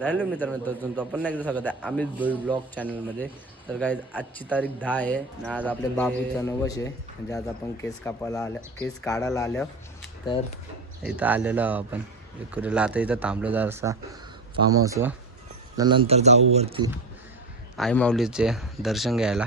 राहिलो मित्रांनो तर तुमचं पण एकदा स्वागत आहे अमित भोई ब्लॉग चॅनलमध्ये. तर काय आजची तारीख दहा आहे आणि आज आपल्या बाबूचा नवश आहे. म्हणजे आज आपण केस कापायला आल्या केस काढायला आलो. तर इथं आलेलो आहो आपण. इकडे आता इथं थांबलो जरासा. फार्म हाऊस नंतर जाऊ वरती. आई माऊलीचे दर्शन घ्यायला.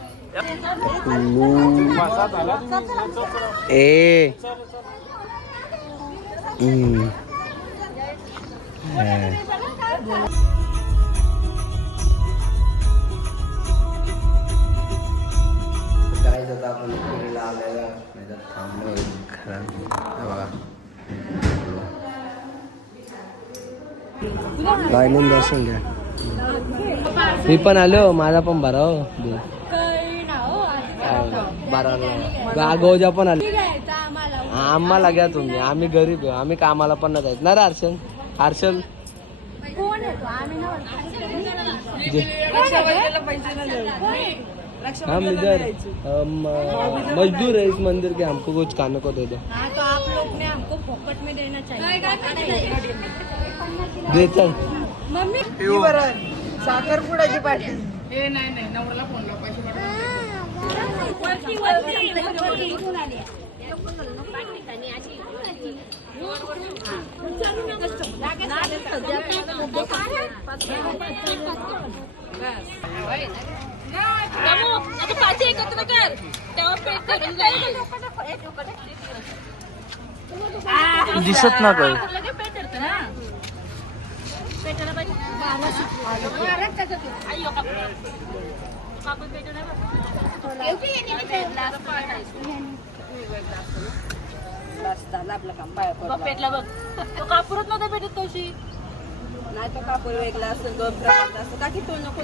ए हम्म. काय आता आपण पुरीला आलेला नाही तर थांबलो खरं हे बघा लाईनीन दर्शन घ्या मी पण आलो माझा पण बारा हो बिल. बारा गागोजा पण आले. आम्हाला घ्या तुम्ही. आम्ही गरीब आहे. आम्ही कामाला पण नाही जायचं ना रे हर्षल? हर्षल? हम इधर मजदूर है इस मंदिर के हमको कुछ खाने को दे दो. हाँ तो आप लोग ने हमको फोकट में देना चाहिए. दे चल. मम्मी? साखरपुड्याची पार्टी. वरती वरती दिसत ना काय पेटायला पाहिजे पेटला बघ. तो कापूरच नव्हता भेटत तोशी. नाही तो कापूर वेगळा असेल दोन प्रकारचा असतो का की तो नको?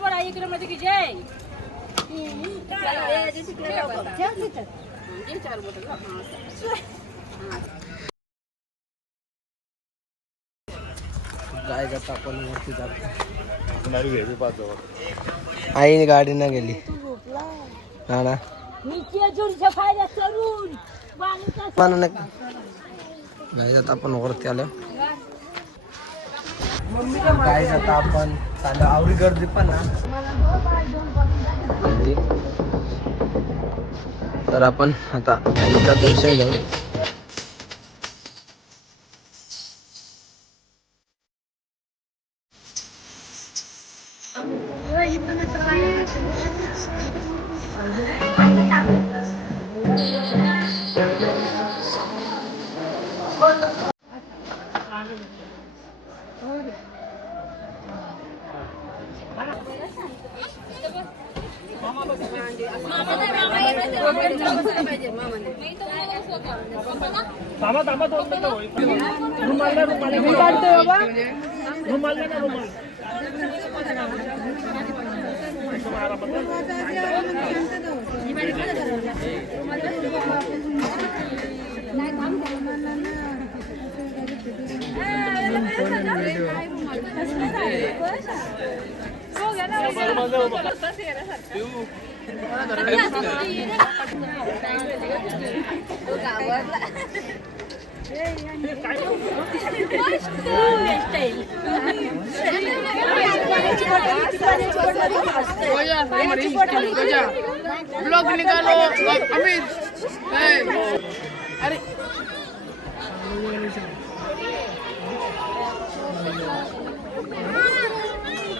नाही. इकडे मध्ये की जय चार बॉटल, आपण वरती जातो आईने गाडी ना गेली. ना. ना आता आपण वरती आलो. गाईज आता आपण चालू आवडी गर्दी पण ना. तर आपण आता आईचा दर्शन घेऊ स्टाईल ब्लॉग निकालो अमित अरे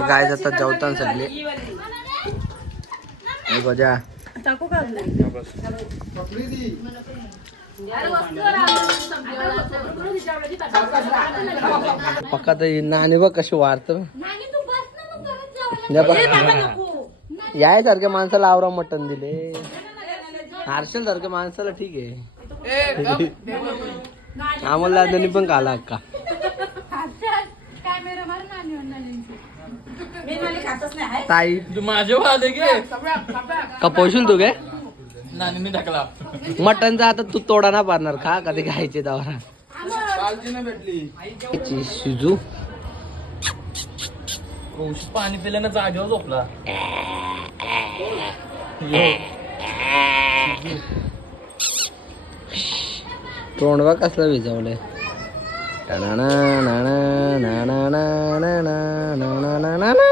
तर काय आता जेवताना सगळे. गजा पक्का तर नाणी बघ कशी वाढत. याय माणसाला आवरा मटण दिले. हार्शल सारख्या माणसाला ठीक आहे. आम्हाला पण खाला अक्का. ताई. तू माझे वाद आहे की तू काय? नानीने टाकला मटनचा आता तू तोडा ना पारणार खा कधी खायचे दवारा नाही भेटली. शिजू. कौश पाणी पिल्यानं जागेवर झोपला. तोंड बा कसलं विजवलंय. टाणाना, नाना, नाना, नाना, नाना, नाना, नाना, नाना.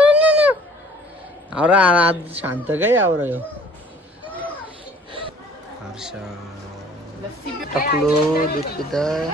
आवरा आज शांत काय आवरा ह्यो? हर्षा. टकलो दूध पितं